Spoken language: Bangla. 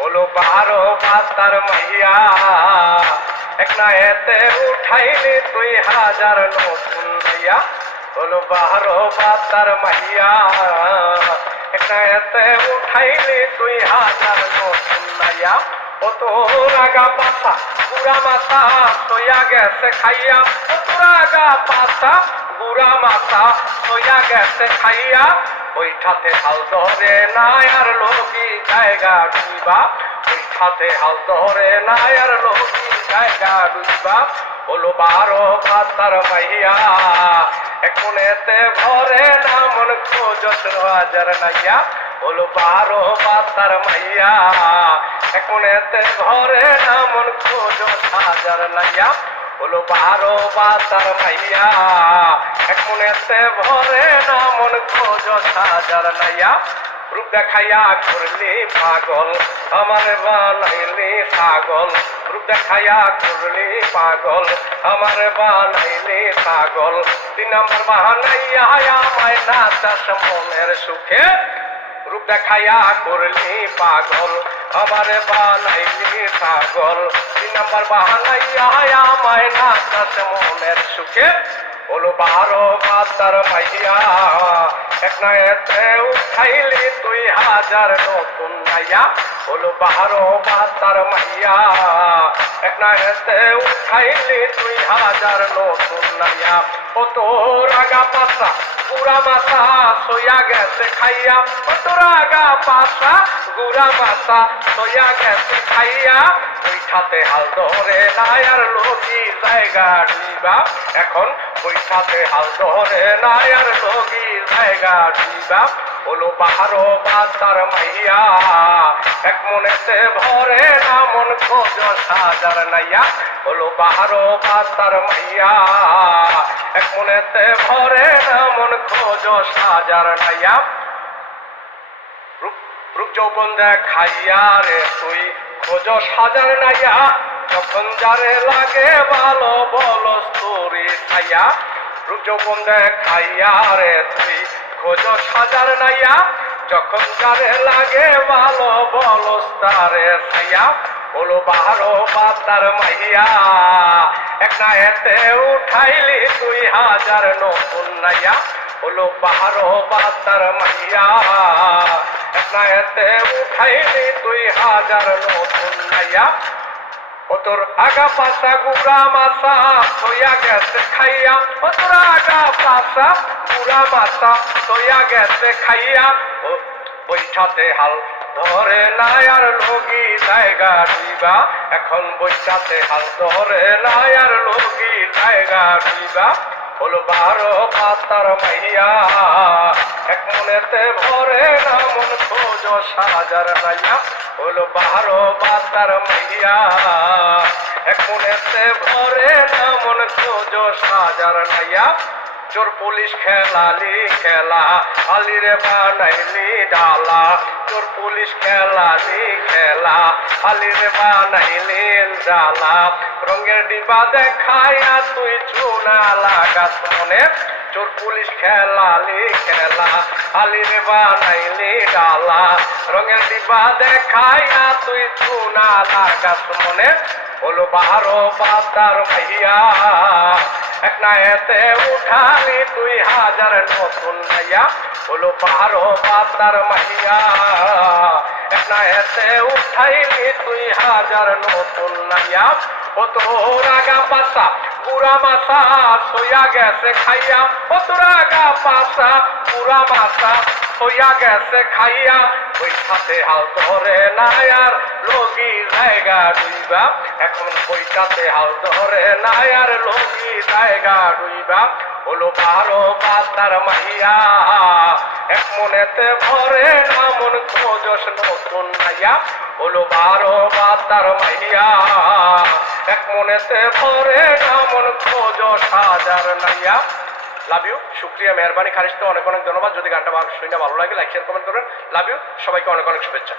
হলো 12 বাতার মাইয়া, এক নায়েতে উঠাইলি তুই হাজার নতুন মাইয়া। হলো 12 বাতার মাইয়া, এক নায়েতে উঠাইলি তুই হাজার নতুন মাইয়া। ও তোর আগা পাছা বুড়া মাথা সইয়া গেছে খাইয়া, ও তোর আগা পাছা বুড়া মাথা সইয়া গেছে খাইয়া। ওইটাতে হাল ধরে নাই আর লোকি জায়গা ডুইবা, ওইটাতে হাল ধরে নাই আর লোকি জায়গা ডুইবা। হলো 12 বাতার মাইয়া, এখনেতে ভরে না মন খোঁজস হাজার নাইয়া। হলো 12 বাতার মাইয়া, এখনেতে ঘরে না মন খোঁজস হাজার নাইয়া। হলো 12 বাতার মাইয়া, এখনেতে ভরে না মন খোঁজস হাজার নাইয়া। রূপ দেখাইয়া করলি পাগল, আমার বানাইলি ছাগল। রূপ দেখাইয়া করলি পাগল, আমার বানাইলি ছাগল। 3 নাম্বার বাহানাইয়া আমায় নাচাস মনের সুখে। রূপ দেখাইয়া করলি পাগল, আমার বানাইলি ছাগল। 3 নাম্বার বাহানাইয়া আমায় নাচাস মনের সুখে। হলো 12 বাতার মাইয়া, এক নায়েতে উঠাইলি তুই হাজার নতুন নাইয়া। হলো 12 বাতার মাইয়া, এক নায়েতে উঠাইলি তুই হাজার নতুন নাইয়া। ও তোর আগা পাছা বুড়া মাথা সইয়া গেছে খাইয়া, ও তোর আগা পাছা বুড়া মাথা সইয়া গেছে খাইয়া। ওইটাতে হাল ধরে নাই আর লোকি জায়গা ডুইবা, এখন ওইটাতে হাল ধরে নাই আর লোকি জায়গা ডুইবা। হলো 12 বাতার মাইয়া, এক মনেতে ভরে না মন খোঁজস হাজার নাইয়া। হলো 12 বাতার মাইয়া, এক মনেতে ভরে না মন খোঁজস হাজার নাইয়া। রূপ যৌবন দেখাইয়া রে তুই খোঁজস হাজার নাইয়া, যখন যারে লাগে ভালো বলস তোরে ছাইয়া। রূপ যৌবন দেখাইয়া রে তুই খোঁজস হাজার নাইয়া, যখন যারে লাগে ভালো বলস তারে ছাইয়া। হলো 12 বাতার মাইয়া, এক নায়েতে উঠাইলি তুই হাজার নতুন নাইয়া। হলো 12 বাতার মাইয়া, এক নায়েতে উঠাইলি তুই হাজার নতুন নাইয়া। ও তোর আগা পাছা গুড়া মাথা সইয়া গেছে খাইয়া, ও তোর আগা পাছা গুড়া মাথা সইয়া গেছে খাইয়া। ওইটাতে হাল ধরে নাই আর লগি জায়গা ডুইবা, এখন বইটাতে হাল ধরে নাই আর লগি জায়গা ডুইবা। হলো 12 বাতার মাইয়া, এক মনেতে ভরে না মন খোঁজস হাজার নাইয়া। হলো 12 বাতার মাইয়া, এক মনেতে ভরে না মন খোঁজস হাজার নাইয়া। চোর পুলিশ খেলালি খেলা, আলিরে বানাইলি ডালা। চোর পুলিশ খেলালি খেলা, আলিরে বানাইলি ডালা। রঙের ডিবা দেখাইয়া তুই চুনা লাগাস মনে। চোর পুলিশ খেলালি খেলা, আলিরে বানাইলি ডালা। রঙের ডিবা দেখাইয়া তুই চুনা লাগাস মনে। হলো 12 বাতার মাইয়া, এক নায়েতে উঠালি তুই হাজার নতুন নাইয়া। হলো 12 বাতার মাইয়া, এক নায়েতে উঠাইলি তুই হাজার নতুন নাইয়া। ও তোর আগা পাছা বুড়া মাথা সইয়া গেছে খাইয়া, ও তোর আগা পাছা বুড়া মাথা সইয়া গেছে খাইয়া। ওইটাতে হাল ধরে নাই আর লগি জায়গা ডুইবা, এখন ওইটাতে হাল ধরে নাই আর লগি জায়গা ডুইবা। হলো 12 বাতার মাইয়া, এক মনেতে ভরে না মন খোঁজস নতুন নাইয়া। হলো 12 বাতার মাইয়া, এক মনেতে ভরে না মন খোঁজস হাজার নাইয়া। লাভ ইউ, শুক্রিয়া, মেহরবানি, খারিজ, তো অনেক অনেক ধন্যবাদ। যদি গানটা শুনে ভালো লাগে লাইক শেয়ার কমেন্ট করবেন। লাভ ইউ, সবাইকে অনেক অনেক শুভেচ্ছা।